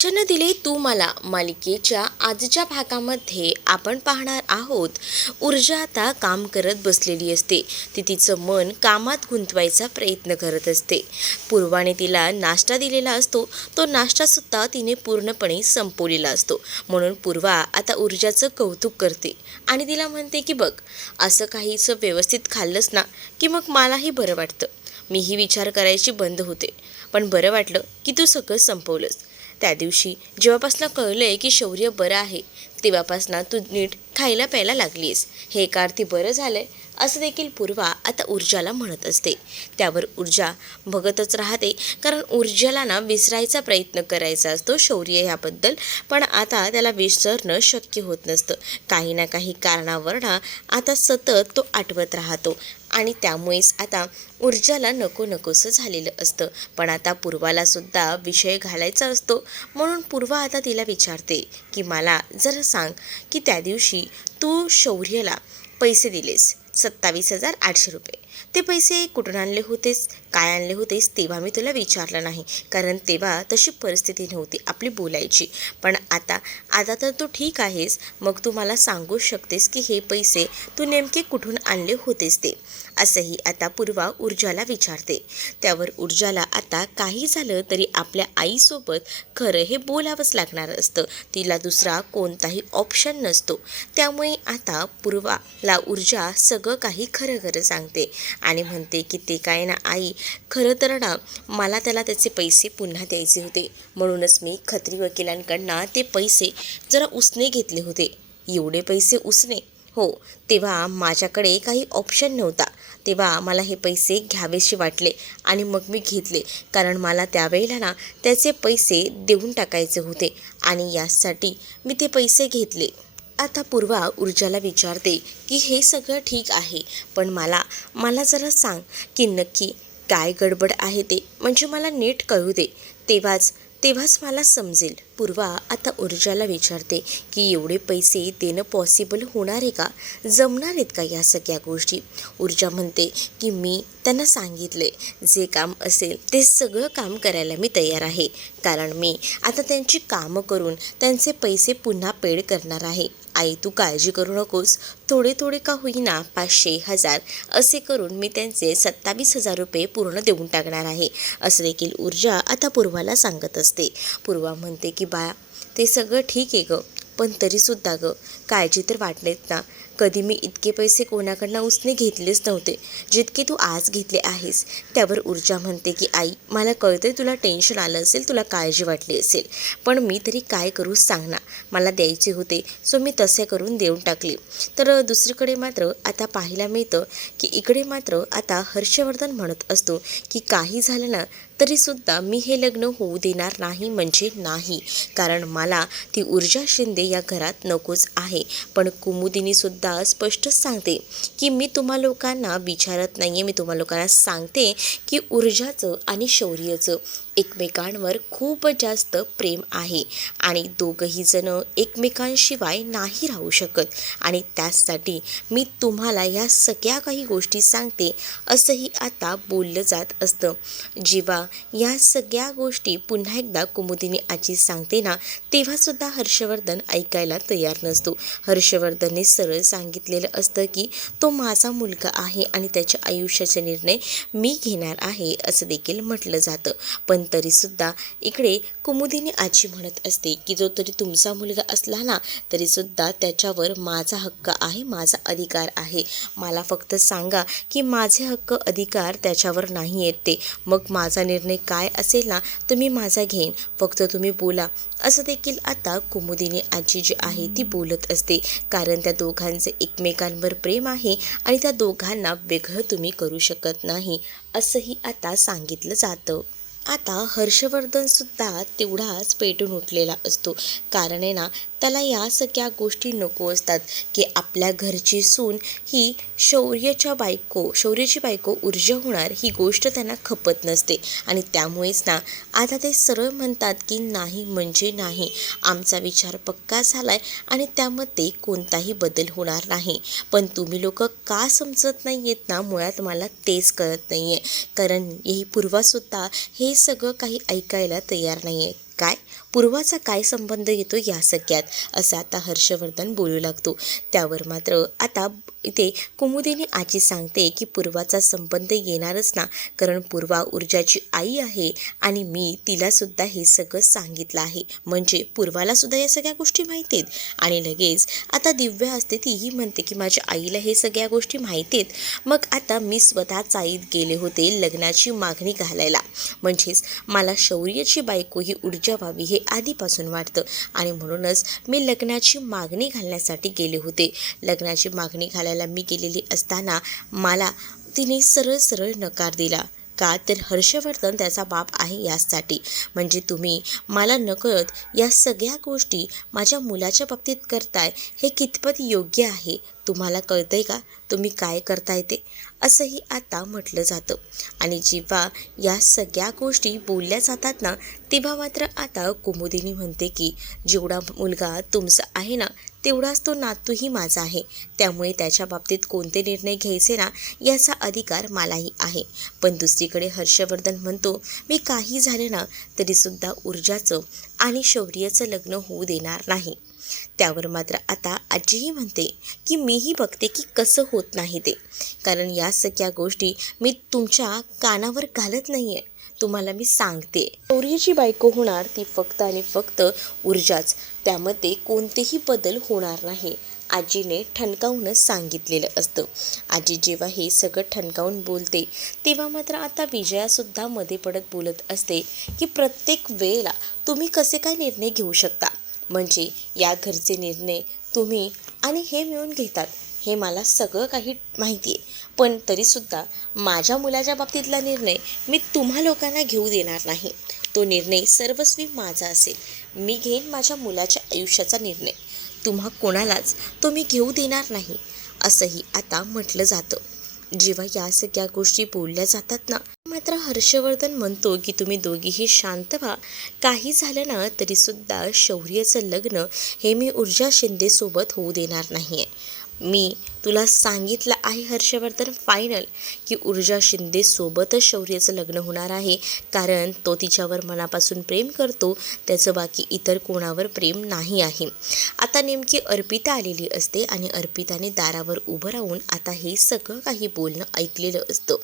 वचन दिले तू मला मालिकेच्या आजच्या भागामध्ये आपण पाहणार आहोत. ऊर्जा आता काम करत बसलेली असते. ती तिचं मन कामात गुंतवायचा प्रयत्न करत असते. पूर्वाने तिला नाश्ता दिलेला असतो. तो नाश्तासुद्धा तिने पूर्णपणे संपवलेला असतो. म्हणून पूर्वा आता ऊर्जाचं कौतुक करते आणि तिला म्हणते की बघ, असं काहीच व्यवस्थित खाल्लंस ना की मग मलाही बरं वाटतं. मीही विचार करायची बंद होते. पण बरं वाटलं की तू सगळं संपवलंस. त्या दिवशी जेव्हापासनं कळलंय की शौर्य बरं आहे, तेव्हापासनं तू नीट खायला प्यायला लागलीस. हे एका अर्थी बरं झालंय असं देखील पूर्वा आता ऊर्जाला म्हणत असते. त्यावर ऊर्जा बघतच राहते, कारण ऊर्जाला ना विसरायचा प्रयत्न करायचा असतो शौर्य ह्याबद्दल. पण आता त्याला विसरणं शक्य होत नसतं. काही ना काही कारणावरनं आता सतत तो आठवत राहतो आणि त्यामुळेच आता ऊर्जाला नको नकोसं झालेलं असतं. पण आता पूर्वाला सुद्धा विषय घालायचा असतो. म्हणून पूर्वा आता तिला विचारते की मला जरा सांग की त्या दिवशी तू शौर्यला पैसे दिलेस 27,800 रुपये. ते पैसे कुठून आणले होतेस, काय आणले होतेस तेव्हा मी तुला विचारलं नाही, कारण तेव्हा तशी परिस्थिती नव्हती आपली बोलायची. पण आता आता तर तू ठीक आहेस, मग तू मला सांगू शकतेस की हे पैसे तू नेमके कुठून आणले होतेस ते, असंही आता पूर्वा ऊर्जाला विचारते. त्यावर ऊर्जाला आता काही झालं तरी आपल्या आईसोबत खरं हे बोलावंच लागणार असतं. तिला दुसरा कोणताही ऑप्शन नसतो. त्यामुळे आता पूर्वाला ऊर्जा सगळं काही खरं खरं सांगते आणि म्हणते की ते काय ना आई, खरं तर ना मला त्याला त्याचे पैसे पुन्हा द्यायचे होते, म्हणूनच मी खत्री वकिलांकडनं ते पैसे जरा उसने घेतले होते. एवढे पैसे उसने? हो. तेव्हा माझ्याकडे काही ऑप्शन नव्हता. तेव्हा मला हे पैसे घ्यावेसे वाटले आणि मग मी घेतले, कारण मला त्यावेळेला ना त्याचे पैसे देऊन टाकायचे होते आणि यासाठी मी ते पैसे घेतले. आता पूर्वा ऊर्जाला विचारते की हे सगळं ठीक आहे, पण मला मला जरा सांग की नक्की काय गडबड आहे ते, म्हणजे मला नीट कळू दे. तेव्हाच तेव्हाच मला समजेल. पूर्वा आता ऊर्जाला विचारते की एवढे पैसे देणं पॉसिबल होणार आहे का, जमणार आहेत का या सगळ्या गोष्टी. ऊर्जा म्हणते की मी त्यांना सांगितले, जे काम असेल ते सगळं काम करायला मी तयार आहे, कारण मी आता त्यांची कामं करून त्यांचे पैसे पुन्हा पेड करणार आहे. आई तू काळजी करू नकोस, थोडे थोडे का होईना 500, 1000 असे करून मी त्यांचे 27,000 रुपये पूर्ण देऊन टाकणार आहे, असं देखील ऊर्जा आता पूर्वाला सांगत असते. पूर्वा म्हणते की बाळा, ते सगळं ठीक आहे गं, पण तरीसुद्धा गं काळजी तर वाटलेत ना. कधी मी इतके पैसे कोणाकडनं उसने घेतलेच नव्हते जितके तू आज घेतले आहेस. त्यावर ऊर्जा म्हणते की आई मला कळतंय तुला टेन्शन आलं असेल, तुला काळजी वाटली असेल, पण मी तरी काय करू सांग ना. मला द्यायचे होते सो मी तसे करून देऊन टाकले. तर दुसरीकडे मात्र आता पाहायला मिळतं की इकडे मात्र आता हर्षवर्धन म्हणत असतो की काही झालं ना तरीसुद्धा मी हे लग्न होऊ देणार नाही म्हणजे नाही, कारण मला ती ऊर्जा शिंदे या घरात नकोच आहे. पण कुमुदिनीसुद्धा स्पष्टच सांगते की मी तुम्हा लोकांना विचारत नाही आहे, मी तुम्हा लोकांना सांगते की ऊर्जाचं आणि शौर्याचं एकमेकांवर खूप जास्त प्रेम आहे आणि दोघंही जण एकमेकांशिवाय नाही राहू शकत, आणि त्याचसाठी मी तुम्हाला ह्या सगळ्या काही गोष्टी सांगते, असंही आता बोललं जात असतं. जेव्हा या सगळ्या गोष्टी पुन्हा एकदा कुमुदिनी आजी सांगते ना, तेव्हासुद्धा हर्षवर्धन ऐकायला तयार नसतो. हर्षवर्धनने सरळ सांगितलेलं असतं की तो माझा मुलगा आहे आणि त्याच्या आयुष्याचे निर्णय मी घेणार आहे, असं देखील म्हटलं जातं. पण तरीसुद्धा इकडे कुमुदिनी आजी म्हणत असते की जो तरी तुमचा मुलगा असला ना तरीसुद्धा त्याच्यावर माझा हक्क आहे, माझा अधिकार आहे. मला फक्त सांगा की माझे हक्क अधिकार त्याच्यावर नाही आहेत ते, मग माझा निर्णय काय असेल ना तर मी माझा घेईन, फक्त तुम्ही बोला, असं देखील आता कुमुदिनी आजी जी आहे ती बोलत असते. कारण त्या दोघांचे एकमेकांवर प्रेम आहे आणि त्या दोघांना वेगळं तुम्ही करू शकत नाही, असंही आता सांगितलं जातं. आता हर्षवर्धनसुद्धा तेवढाच पेटून उठलेला असतो, कारण आहे ना त्याला या सगळ्या गोष्टी नको असतात की आपल्या घरची सून ही शौर्याची बायको ऊर्जा होणार ही गोष्ट त्यांना खपत नसते. आणि त्यामुळेच ना आता ते सरळ म्हणतात की नाही म्हणजे नाही, आमचा विचार पक्का झाला आहे आणि त्यामध्ये कोणताही बदल होणार नाही. पण तुम्ही लोक का समजत नाही आहेत ना, मुळात मला तेच कळत नाही आहे, कारण ही पूर्वासुद्धा हे सगळं काही ऐकायला तयार नाही आहे. काय पूर्वाचा काय संबंध येतो या सगळ्यात असं आता हर्षवर्धन बोलू लागतो. त्यावर मात्र आता इथे कुमुदिनी आजी सांगते की पूर्वाचा संबंध येणारच ना, कारण पूर्वा ऊर्जाची आई आहे आणि मी तिलासुद्धा हे सगळं सांगितलं आहे. म्हणजे पूर्वालासुद्धा या सगळ्या गोष्टी माहिती आहेत. आणि लगेच आता दिव्या असते, तीही म्हणते की माझ्या आईला हे सगळ्या गोष्टी माहिती आहेत. मग आता मी स्वतः चाळीत गेले होते लग्नाची मागणी घालायला, म्हणजेच मला शौर्याची बायको ही ऊर्जा व्हावी हे आधीपासून वाटतं आणि म्हणूनच मी लग्नाची मागणी घालण्यासाठी गेले होते. लग्नाची मागणी घालायला मी गेलेली असताना मला तिने सरळ सरळ नकार दिला. का तर हर्षवर्धन त्याचा बाप आहे यासाठी. म्हणजे तुम्ही मला नकळत या सगळ्या गोष्टी माझ्या मुलाच्या बाबतीत करताय, हे कितपत योग्य आहे? तुम्हाला कळतंय का तुम्ही काय करताय ते? असंही आता म्हटलं जातं. आणि जेव्हा या सगळ्या गोष्टी बोलल्या जातात ना, तेव्हा मात्र आता कुमुदिनी म्हणते की जेवढा मुलगा तुमचा आहे ना, तेवढाच तो नातूही माझा आहे. त्यामुळे त्याच्या बाबतीत कोणते निर्णय घ्यायचे ना, याचा अधिकार मलाही आहे. पण दुसरीकडे हर्षवर्धन म्हणतो, मी काही झालं ना तरीसुद्धा ऊर्जाचं आणि शौर्याचं लग्न होऊ देणार नाही. त्यावर मात्र आता आजीही म्हणते की मीही बघते की कसं होत नाही ते, कारण या सगळ्या गोष्टी मी तुमच्या कानावर घालत नाही आहे. तुम्हाला मी सांगते, शौर्याची बायको होणार ती फक्त आणि फक्त ऊर्जाच, त्यामध्ये कोणतेही बदल होणार नाही. आजीने ठणकावूनच सांगितलेलं असतं. आजी जेव्हा हे सगळं ठणकावून बोलते तेव्हा मात्र आता विजयासुद्धा मध्ये पडत बोलत असते की प्रत्येक वेळेला तुम्ही कसे काय निर्णय घेऊ शकता? म्हणजे या घरचे निर्णय तुम्ही आणि हे मिळून घेतात हे मला सगळं काही माहिती आहे, पण तरीसुद्धा माझ्या मुलाच्या बाबतीतला निर्णय मी तुम्हा लोकांना घेऊ देणार नाही. तो निर्णय सर्वस्वी माझा असेल. मी घेईन माझ्या मुलाच्या आयुष्याचा निर्णय. तुम्हा कोणालाच तो मी घेऊ देणार नाही, असंही आता म्हटलं जातं. जेव्हा या सगळ्या गोष्टी बोलल्या जातात ना, मात्र हर्षवर्धन म्हणतो की तुम्ही दोघीही शांत व्हा. काही झालं ना तरीसुद्धा शौर्याचं लग्न हे मी ऊर्जा शिंदेसोबत होऊ देणार नाही आहे. मी तुला सांगितलं आहे हर्षवर्धन फायनल की ऊर्जा शिंदेसोबतच शौर्याचं लग्न होणार आहे, कारण तो तिच्यावर मनापासून प्रेम करतो. त्याचं बाकी इतर कोणावर प्रेम नाही आहे. आता नेमकी अर्पिता आलेली असते आणि अर्पिताने दारावर उभं राहून आता हे सगळं काही बोलणं ऐकलेलं असतं.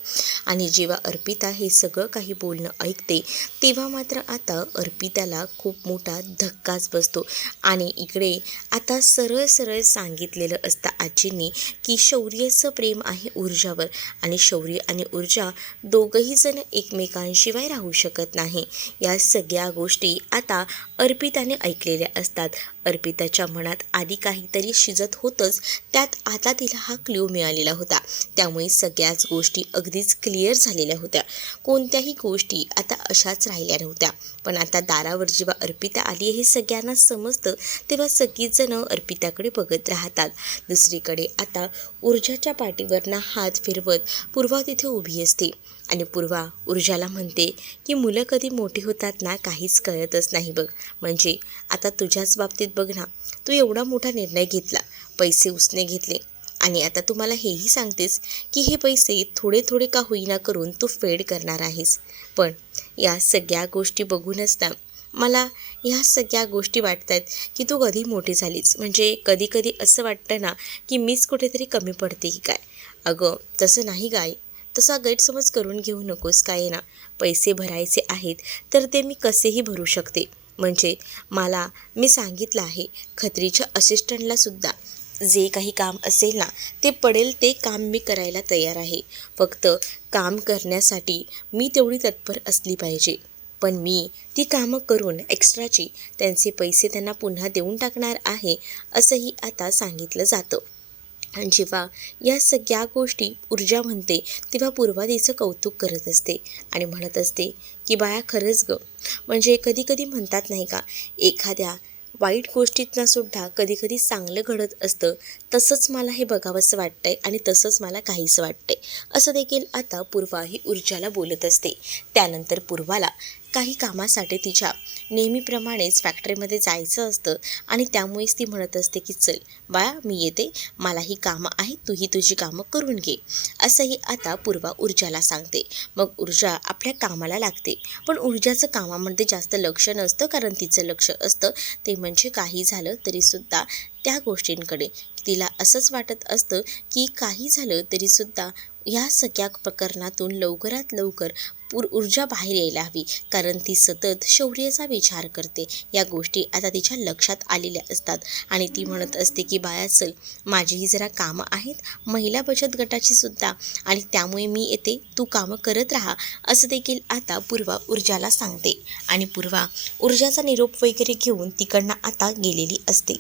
आणि जेव्हा अर्पिता हे सगळं काही बोलणं ऐकते तेव्हा मात्र आता अर्पिताला खूप मोठा धक्काच बसतो. आणि इकडे आता सरळ सरळ सांगितलेलं असतं आजींनी की शौर्याचं प्रेम आहे ऊर्जावर आणि शौर्य आणि ऊर्जा दोघंही जण एकमेकांशिवाय राहू शकत नाही. या सगळ्या गोष्टी आता अर्पिताने ऐकलेल्या असतात. अर्पिताच्या मनात आधी काहीतरी शिजत होतंच, त्यात आता तिला हा क्ल्यू मिळालेला होता. त्यामुळे सगळ्याच गोष्टी अगदीच क्लिअर झालेल्या होत्या. कोणत्याही गोष्टी आता अशाच राहिल्या नव्हत्या. पण आता दारावर जेव्हा अर्पिता आली हे सगळ्यांना समजतं तेव्हा सगळीच जण अर्पिताकडे बघत राहतात. दुसरीकडे आता ऊर्जाच्या पाठीवरनं हात फिरवत पूर्वा तिथे उभी असते आणि पूर्वा ऊर्जाला म्हणते की मुलं कधी मोठी होतात ना काहीच कळतच नाही बघ. म्हणजे आता तुझ्याच बाबतीत बघ ना, तू एवढा मोठा निर्णय घेतला, पैसे उसने घेतले आणि आता तू मला हेही सांगतेस की हे पैसे थोडे थोडे का होईना करून तू फेड करणार आहेस. पण या सगळ्या गोष्टी बघूनच ना मला ह्या सगळ्या गोष्टी वाटत आहेत की तू कधी मोठी झालीस. म्हणजे कधी कधी असं वाटतं ना की मीच कुठेतरी कमी पडते की काय. अगं तसं नाही गाय, तसा गैरसमज करून घेऊ नकोस. काय ना, पैसे भरायचे आहेत तर ते मी कसेही भरू शकते. म्हणजे मी सांगितलं आहे खत्रीच्या असिस्टंटलासुद्धा जे काही काम असेल ना ते पडेल ते काम मी करायला तयार आहे. फक्त काम करण्यासाठी मी तेवढी तत्पर असली पाहिजे. पण मी ती कामं करून एक्स्ट्राची त्यांचे पैसे त्यांना पुन्हा देऊन टाकणार आहे, असंही आता सांगितलं जातं. आणि जेव्हा या सगळ्या गोष्टी ऊर्जा म्हणते तेव्हा पूर्वा तिचं कौतुक करत असते आणि म्हणत असते की बाया खरंच गं, म्हणजे कधी कधी म्हणतात नाही का, एखाद्या वाईट गोष्टीतनं सुद्धा कधी कधी चांगलं घडत असतं. तसंच मला हे बघावंसं वाटतंय आणि तसंच मला काहीसं वाटतंय, असं देखील आता पूर्वा ही ऊर्जाला बोलत असते. त्यानंतर पूर्वाला काही कामासाठी तिच्या नेहमीप्रमाणेच फॅक्टरीमध्ये जायचं असतं आणि त्यामुळेच ती म्हणत असते की चल बाळा मी येते, मलाही कामं आहेत, तूही तुझी कामं करून घे, असंही आता पूर्वा ऊर्जाला सांगते. मग ऊर्जा आपल्या कामाला लागते. पण ऊर्जाचं कामामध्ये जास्त लक्ष नसतं, कारण तिचं लक्ष असतं ते म्हणजे काही झालं तरीसुद्धा त्या गोष्टींकडे. तिला असंच वाटत असतं की काही झालं तरीसुद्धा ह्या सगळ्या प्रकरणातून लवकरात लवकर ऊर्जा बाहेर यायला हवी, कारण ती सतत शौर्याचा विचार करते. या गोष्टी आता तिच्या लक्षात आलेल्या असतात आणि ती म्हणत असते की बाळा चल, माझीही जरा कामं आहेत, महिला बचत गटाची सुद्धा, आणि त्यामुळे मी येते, तू कामं करत राहा, असं देखील आता पूर्वा ऊर्जाला सांगते. आणि पूर्वा ऊर्जाचा निरोप वगैरे घेऊन तिकडनं आता गेलेली असते.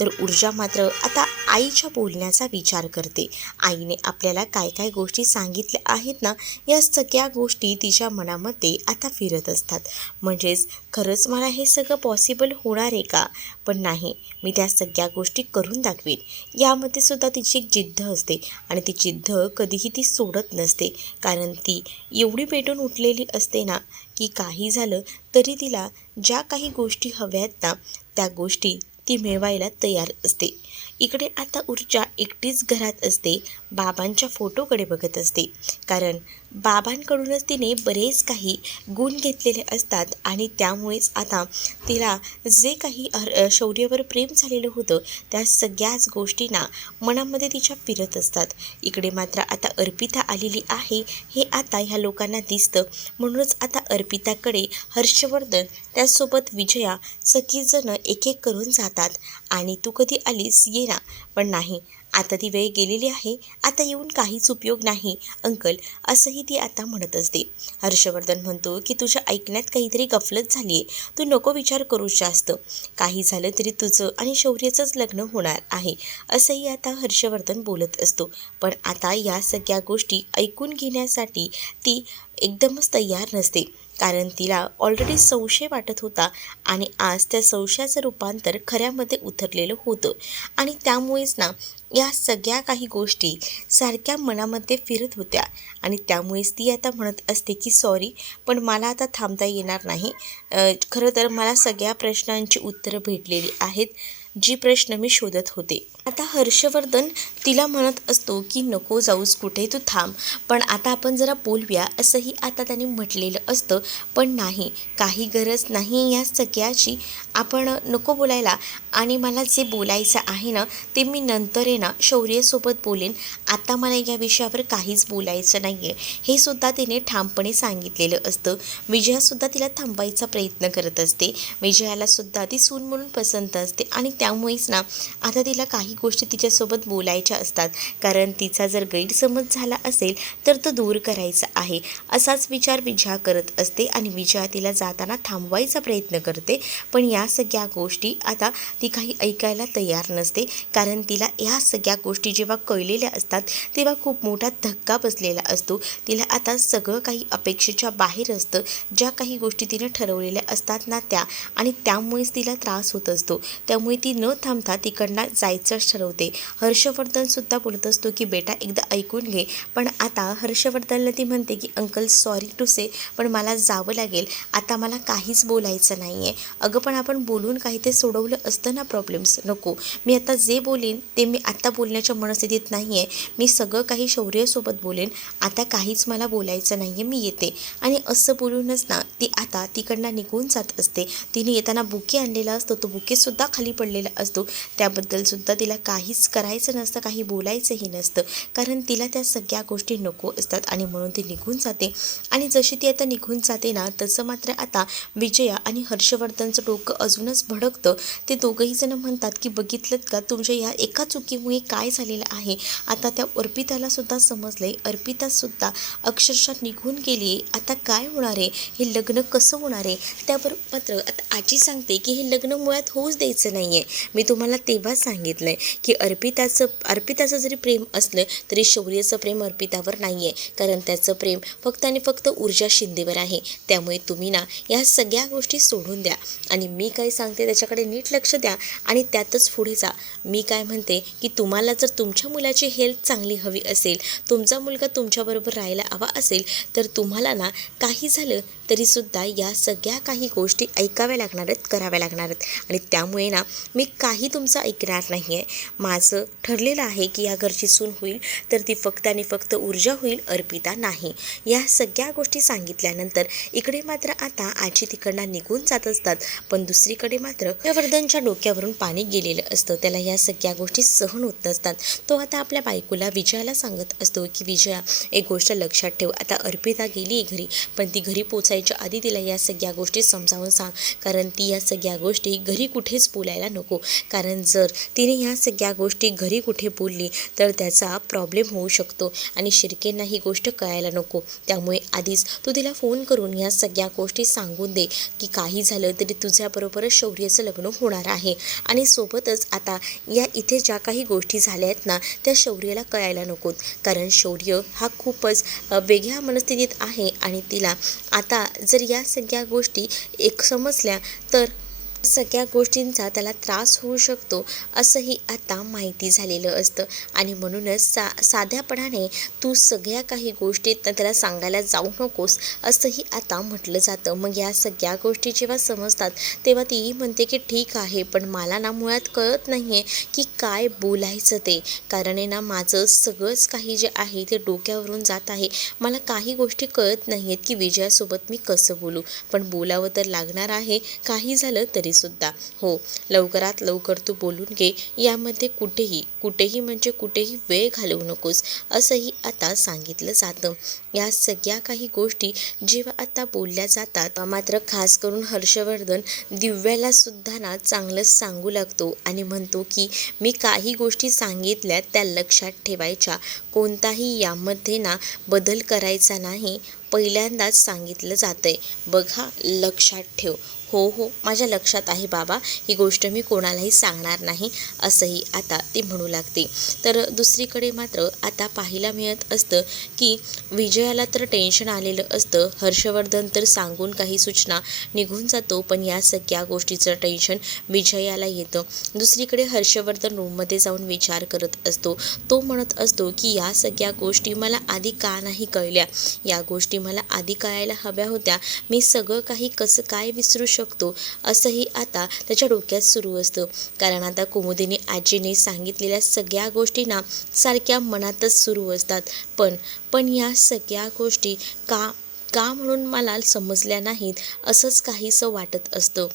तर ऊर्जा मात्र आता आईच्या बोलण्याचा विचार करते. आईने आपल्याला काय काय गोष्टी सांगितल्या आहेत ना, या सगळ्या गोष्टी तिच्या मनामध्ये आता फिरत असतात. म्हणजेच खरंच मला हे सगळं पॉसिबल होणार आहे का? पण नाही, मी त्या सगळ्या गोष्टी करून दाखवीन. यामध्ये सुद्धा तिची एक जिद्द असते आणि ती जिद्द कधीही ती सोडत नसते, कारण ती एवढी पेटून उठलेली असते ना की काही झालं तरी तिला ज्या काही गोष्टी हव्या आहेत ना, त्या गोष्टी ती मिळवायला तयार असते. इकडे आता ऊर्जा एकटीच घरात असते, बाबांच्या फोटोकडे बघत असते, कारण बाबांकडूनच तिने बरेच काही गुण घेतलेले असतात आणि त्यामुळेच आता तिला जे काही शौर्यावर प्रेम झालेलं होतं त्या सगळ्याच गोष्टींना मनामध्ये तिच्या फिरत असतात. इकडे मात्र आता अर्पिता आलेली आहे हे आता ह्या लोकांना दिसतं. म्हणूनच आता अर्पिताकडे हर्षवर्धन त्यासोबत विजया सगळीजणं एक एक करून जातात आणि तू कधी आलीस, ये ना. पण नाही, आता ती वेळ गेलेली आहे, आता येऊन काहीच उपयोग नाही अंकल, असंही ती आता म्हणत असते. हर्षवर्धन म्हणतो की तुझ्या ऐकण्यात काहीतरी गफलत झाली आहे, तू नको विचार करूच जास्त, काही झालं तरी तुझं आणि शौर्याचंच लग्न होणार आहे, असंही आता हर्षवर्धन बोलत असतो. पण आता या सगळ्या गोष्टी ऐकून घेण्यासाठी ती एकदमच तयार नसते, कारण तिला ऑलरेडी संशय वाटत होता आणि आज त्या संशयाचं रूपांतर खऱ्यामध्ये उतरलेलं होतं आणि त्यामुळेच ना या सगळ्या काही गोष्टी सारख्या मनामध्ये फिरत होत्या आणि त्यामुळेच ती आता म्हणत असते की सॉरी, पण मला आता थांबता येणार नाही. खरं तर मला सगळ्या प्रश्नांची उत्तरं भेटलेली आहेत, जी प्रश्न मी शोधत होते. आता हर्षवर्धन तिला म्हणत असतो की नको जाऊस कुठे, तू थांब, पण आता आपण जरा बोलूया, असंही आता त्याने म्हटलेलं असतं. पण नाही, काही गरज नाही या सगळ्याची, आपण नको बोलायला, आणि मला जे बोलायचं आहे ना ते मी नंतर आहे ना शौर्यासोबत बोलेन, आता मला या विषयावर काहीच बोलायचं नाही आहे, हे सुद्धा तिने ठामपणे सांगितलेलं असतं. विजयासुद्धा तिला थांबवायचा प्रयत्न करत असते. विजयालासुद्धा ती सून म्हणून पसंत असते आणि त्यामुळेच ना आता तिला काही गोष्टी तिच्यासोबत बोलायच्या असतात, कारण तिचा जर गैरसमज झाला असेल तर तो दूर करायचा आहे, असाच विचार विजया करत असते आणि विजया तिला जाताना थांबवायचा प्रयत्न करते. पण या सगळ्या गोष्टी आता ती काही ऐकायला तयार नसते, कारण तिला या सगळ्या गोष्टी जेव्हा कळलेल्या असतात तेव्हा खूप मोठा धक्का बसलेला असतो. तिला आता सगळं काही अपेक्षेच्या बाहेर असतं, ज्या काही गोष्टी तिने ठरवलेल्या असतात ना त्या, आणि त्यामुळेच तिला त्रास होत असतो. त्यामुळे ती न थांबता तिकडनं जायचंच ठरवते. हर्षवर्धनसुद्धा बोलत असतो की बेटा एकदा ऐकून घे, पण आता हर्षवर्धनला ती म्हणते की अंकल सॉरी टू से, पण मला जावं लागेल, आता मला काहीच बोलायचं नाही आहे. अगं पण आपण बोलून काही ते सोडवलं असतं ना प्रॉब्लेम्स, नको, मी आता जे बोलेन ते मी आत्ता बोलण्याच्या मनस्थितीत नाही आहे, मी सगळं काही शौर्यासोबत बोलेन, आता काहीच मला बोलायचं नाही आहे, मी येते. आणि असं बोलूनच ना ती आता तिकडनं निघून जात असते. तिने येताना बुके आणलेला असतो, तो बुकेसुद्धा खाली पडलेला असतो, त्याबद्दलसुद्धा तिला काहीच करायचं नसतं, काही बोलायचंही नसतं, कारण तिला त्या सगळ्या गोष्टी नको असतात आणि म्हणून ती निघून जाते. आणि जशी ती आता निघून जाते ना तसं मात्र आता विजया आणि हर्षवर्धनचं डोकं अजूनच भडकतं. ते दोघंही जण म्हणतात की बघितलं का तुमच्या या एका चुकीमुळे काय झालेलं आहे. आता त्या अर्पितालासुद्धा समजलंय, अर्पितासुद्धा अक्षरशः निघून गेली, आता काय होणार आहे, हे लग्न कसं होणार आहे. त्यावर मात्र आता आजी सांगते की हे लग्न मुळात होऊच द्यायचं नाही आहे. मी तुम्हाला तेव्हाच सांगितलं आहे की अर्पिताचं जरी प्रेम असलं तरी शौर्याचं प्रेम अर्पितावर नाही आहे, कारण त्याचं प्रेम फक्त आणि फक्त ऊर्जा शिंदेवर आहे. त्यामुळे तुम्ही ना या सगळ्या गोष्टी सोडून द्या आणि मी काय सांगते त्याच्याकडे नीट लक्ष द्या आणि त्यातच पुढे जा. मी काय म्हणते की तुम्हाला जर तुमच्या मुलाची हेल्थ चांगली हवी असेल, तुमचा मुलगा तुमच्याबरोबर राहायला हवा असेल, तर तुम्हाला ना काही झालं तरीसुद्धा या सगळ्या काही गोष्टी ऐकाव्या लागणार आहेत, कराव्या लागणार आहेत. आणि त्यामुळे ना मी काही तुमचं ऐकणार नाही आहे. माझं ठरलेलं आहे की या घरची सून होईल तर ती फक्त आणि फक्त ऊर्जा होईल, अर्पिता नाही. या सगळ्या गोष्टी सांगितल्यानंतर इकडे मात्र आता आजी तिकडनं निघून जात असतात. पण दुसरीकडे मात्र हर्षवर्धनच्या डोक्यावरून पाणी गेलेलं असतं. त्याला या सगळ्या गोष्टी सहन होत नसतात. तो आता आपल्या बायकोला विजयाला सांगत असतो की विजया, एक गोष्ट लक्षात ठेव, आता अर्पिता गेली घरी, पण ती घरी पोचायच्या आधी तिला या सगळ्या गोष्टी समजावून सांग. कारण ती या सगळ्या गोष्टी घरी कुठेच बोलायला नको. कारण जर तिने ह्या सगळ्या गोष्टी घरी कुठे बोलली तर त्याचा प्रॉब्लेम होऊ शकतो आणि शिर्केंना ही गोष्ट कळायला नको. त्यामुळे आधीच तू तिला फोन करून या सगळ्या गोष्टी सांगून दे की काही झालं तरी तुझ्याबरोबरच शौर्याचं लग्न होणार आहे. आणि सोबतच आता या इथे ज्या काही गोष्टी झाल्या आहेत ना त्या शौर्याला कळायला नकोत. कारण शौर्य हा खूपच वेगळ्या मनस्थितीत आहे आणि तिला आता जर या सगळ्या गोष्टी एक समजल्या तर सगळ्या गोष्टींचा त्याला त्रास होऊ शकतो असंही आता माहिती झालेलं असतं. आणि म्हणूनच साध्यापणाने तू सगळ्या काही गोष्टीत त्याला सांगायला जाऊ नकोस असंही आता म्हटलं जातं. मग या सगळ्या गोष्टी जेव्हा समजतात तेव्हा तीही म्हणते की ठीक आहे, पण मला ना मुळात कळत नाही आहे की काय बोलायचं ते. कारण आहे ना माझं सगळंच काही जे आहे ते डोक्यावरून जात आहे. मला काही गोष्टी कळत नाही आहेत की विजयासोबत मी कसं बोलू, पण बोलावं तर लागणार आहे काही झालं तरी सुद्धा. हो, लवकरात लवकर तू बोलून घे. यामध्ये कुठेही म्हणजे कुठेही वेळ घालवू नकोस असंही आता सांगितलं जातं. या सगळ्या काही गोष्टी जेव्हा आता बोलल्या जातात मात्र खास करून हर्षवर्धन दिव्याला सुद्धा ना चांगलंच सांगू लागतो आणि म्हणतो की मी काही गोष्टी सांगितल्या त्या लक्षात ठेवायच्या, कोणताही यामध्ये ना बदल करायचा नाही. पहिल्यांदाच सांगितलं जातंय, बघा लक्षात ठेव. हो, माझ्या लक्षात आहे बाबा, ही गोष्ट मी कोणालाही सांगणार नाही असंही आता ती म्हणू लागते. तर दुसरीकडे मात्र आता पाहायला मिळत असतं की विजयाला तर टेन्शन आलेलं असतं. हर्षवर्धन तर सांगून काही सूचना निघून जातो, पण या सगळ्या गोष्टीचं टेन्शन विजयाला येतं. दुसरीकडे हर्षवर्धन रूममध्ये जाऊन विचार करत असतो. तो म्हणत असतो की या सगळ्या गोष्टी मला आधी का नाही कळल्या, या गोष्टी मला आधी कळायला हव्या होत्या. मी सगळं काही कसं काय विसरू शकतो असंही आता त्याच्या डोक्यात सुरू असतं. कारण आता कुमुदिनी आजीने सांगितलेल्या सगळ्या गोष्टी ना सारख्या मनातच सुरू असतात. पण या सगळ्या गोष्टी का का म्हणून मला समजल्या नाहीत असंच काहीसं वाटत असतं.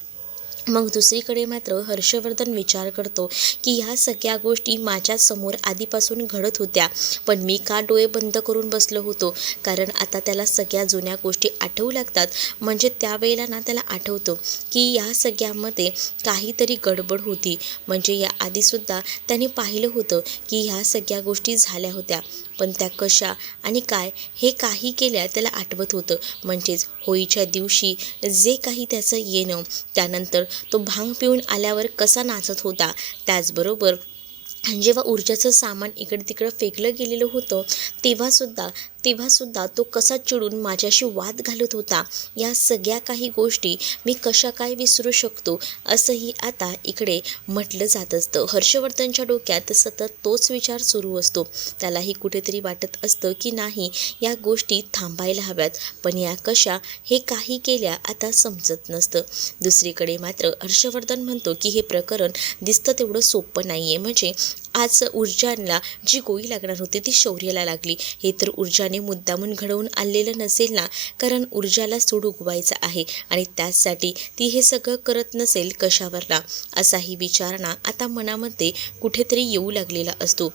मग दुसरीकडे मात्र हर्षवर्धन विचार करतो की ह्या सगळ्या गोष्टी माझ्यासमोर आधीपासून घडत होत्या, पण मी का डोळे बंद करून बसलो होतो. कारण आता त्याला सगळ्या जुन्या गोष्टी आठवू लागतात. म्हणजे त्यावेळेला ना त्याला आठवतं की या सगळ्यामध्ये काहीतरी गडबड होती. म्हणजे या आधीसुद्धा त्याने पाहिलं होतं की ह्या सगळ्या गोष्टी झाल्या होत्या, पण त्या कशा आणि काय हे काही केल्या त्याला आठवत होतं. म्हणजेच होळीच्या दिवशी जे काही त्याचं येणं, त्यानंतर तो भांग पिऊन आल्यावर कसा नाचत होता, त्याचबरोबर जेव्हा ऊर्जाचं सामान इकडे तिकडं फेकलं गेलेलं होतं तेव्हासुद्धा तो कसा चिडून माझ्याशी वाद घालत होता. या सगळ्या काही गोष्टी मी कशा काय विसरू शकतो असंही आता इकडे म्हटलं जात असतं. हर्षवर्धनच्या डोक्यात सतत तोच विचार सुरू असतो. त्यालाही कुठेतरी वाटत असतं की नाही, या गोष्टी थांबायला हव्यात, पण या कशा हे काही केल्या आता समजत नसतं. दुसरीकडे मात्र हर्षवर्धन म्हणतो की हे प्रकरण दिसतं तेवढं सोपं नाही आहे. म्हणजे आज ऊर्जाला जी गोळी लागणार होती ती शौर्याला लागली. हे तर ऊर्जाने मुद्दामून घडवून आणलेलं नसेल ना, कारण ऊर्जाला सूड उगवायचा आहे आणि त्याचसाठी ती हे सगळं करत नसेल कशावर ना, असाही विचार ना आता मनामध्ये कुठेतरी येऊ लागलेला असतो.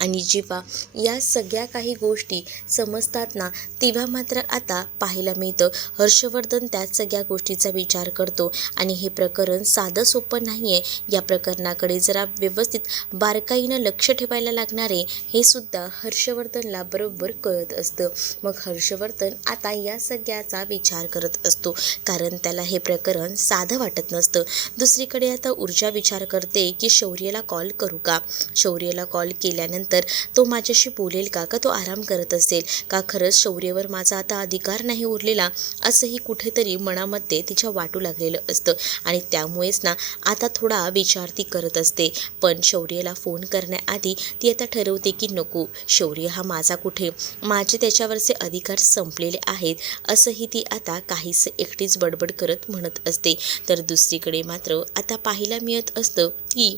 आणि जेव्हा या सगळ्या काही गोष्टी समजतात ना तेव्हा मात्र आता पाहायला मिळतं हर्षवर्धन त्याच सगळ्या गोष्टीचा विचार करतो आणि हे प्रकरण साधं सोपं नाही आहे. या प्रकरणाकडे जरा व्यवस्थित बारकाईनं लक्ष ठेवायला लागणार आहे हे सुद्धा हर्षवर्धनला बरोबर कळत असतं. मग हर्षवर्धन आता या सगळ्याचा विचार करत असतो, कारण त्याला हे प्रकरण साधं वाटत नसतं. दुसरीकडे आता ऊर्जा विचार करते की शौर्याला कॉल करू का. शौर्याला कॉल केल्या केल्यानंतर तो माझ्याशी बोलेल का तो आराम करत असेल का खरंच शौर्यवर माझा आता अधिकार नाही उरलेला असंही कुठेतरी मनामध्ये तिच्या वाटू लागलेलं असतं. आणि त्यामुळेच ना आता थोडा विचार ती करत असते. पण शौर्यला फोन करण्याआधी ती आता ठरवते की नको, शौर्य हा माझा कुठे, माझे त्याच्यावरचे अधिकार संपलेले आहेत असंही ती आता काहीसं एकटीच बडबड करत म्हणत असते. तर दुसरीकडे मात्र आता पाहायला मिळत असतं की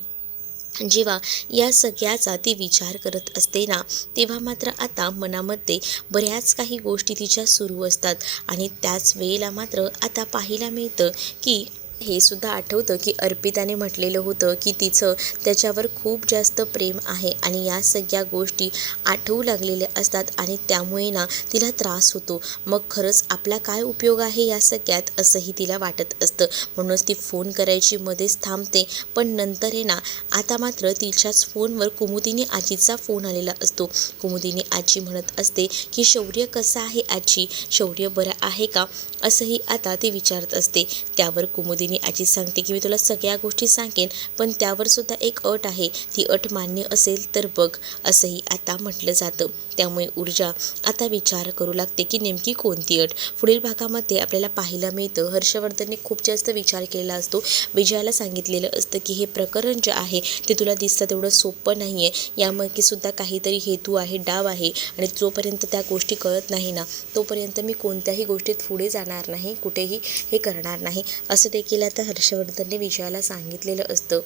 जेव्हा या सगळ्याचा ती विचार करत असते ना, तेव्हा मात्र आता मनामध्ये बऱ्याच काही गोष्टी तिच्या सुरू असतात. आणि त्याच वेळेला मात्र आता पाहायला मिळतं की हे सुद्धा आठवतं की अर्पिताने म्हटलेलं होतं की तिचं त्याच्यावर खूप जास्त प्रेम आहे आणि या सगळ्या गोष्टी आठवू लागलेल्या असतात आणि त्यामुळे ना तिला त्रास होतो. मग खरंच आपला काय उपयोग आहे या सगळ्यात असंही तिला वाटत असतं. म्हणूनच ती फोन करायची मध्येच थांबते. पण नंतर आहे ना आता मात्र तिच्याच फोनवर कुमुदिनी आजीचा फोन आलेला असतो. कुमुदिनी आजी म्हणत असते की शौर्य कसा आहे आजी, शौर्य बरं आहे का असंही आता ती विचारत असते. त्यावर कुमुदिनी आजी सांगते की मी तुला सगळ्या गोष्टी सांगेन पण त्यावर सुद्धा एक अट आहे, ती अट मान्य असेल तर बघ असंही आता म्हटलं जातं. त्यामुळे ऊर्जा आता विचार करू लागते की नेमकी कोणती अट. पुढील भागामध्ये आपल्याला पाहायला मिळतं हर्षवर्धनने खूप जास्त विचार केलेला असतो. विजयाला सांगितलेलं असतं की हे प्रकरण जे आहे ते तुला दिसतं तेवढं सोपं नाही आहे, यामागे सुद्धा काहीतरी हेतू आहे, डाव आहे आणि जोपर्यंत त्या गोष्टी कळत नाही ना तोपर्यंत मी कोणत्याही गोष्टीत पुढे जाणार नाही, कुठेही हे करणार नाही असं देखील आता हर्षवर्धनने विजयाला सांगितलेलं असतं.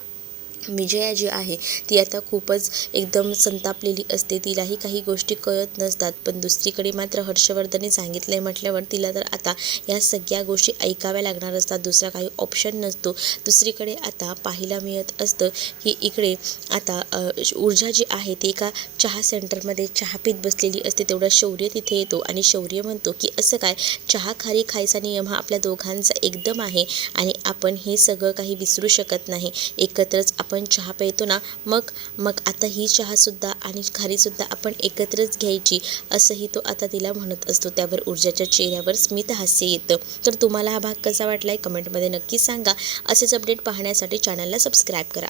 विजया जी आहे ती आता खूपच एकदम संतापलेली असते. तिलाही काही गोष्टी कळत नसतात. पण दुसरीकडे मात्र हर्षवर्धनने सांगितलं आहे म्हटल्यावर तिला तर आता या सगळ्या गोष्टी ऐकाव्या लागणार असतात. दुसरा काही ऑप्शन नसतो. दुसरीकडे आता पाहायला मिळत असतं की इकडे आता ऊर्जा जी आहे ती एका चहा सेंटरमध्ये चहा पीत बसलेली असते. तेवढा शौर्य तिथे येतो आणि शौर्य म्हणतो की असं काय, चहा खारी खायचा नियम हा आपल्या दोघांचा एकदम आहे आणि आपण हे सगळं काही विसरू शकत नाही. एकत्रच आपण चहा प्यायतो ना, मग मग आता ही चहासुद्धा आणि खारीसुद्धा आपण एकत्रच घ्यायची असंही तो आता तिला म्हणत असतो. त्यावर ऊर्जाच्या चेहऱ्यावर स्मित हास्य येतं. तर तुम्हाला हा भाग कसा वाटला आहे कमेंटमध्ये नक्की सांगा. असेच अपडेट पाहण्यासाठी चॅनलला सबस्क्राईब करा.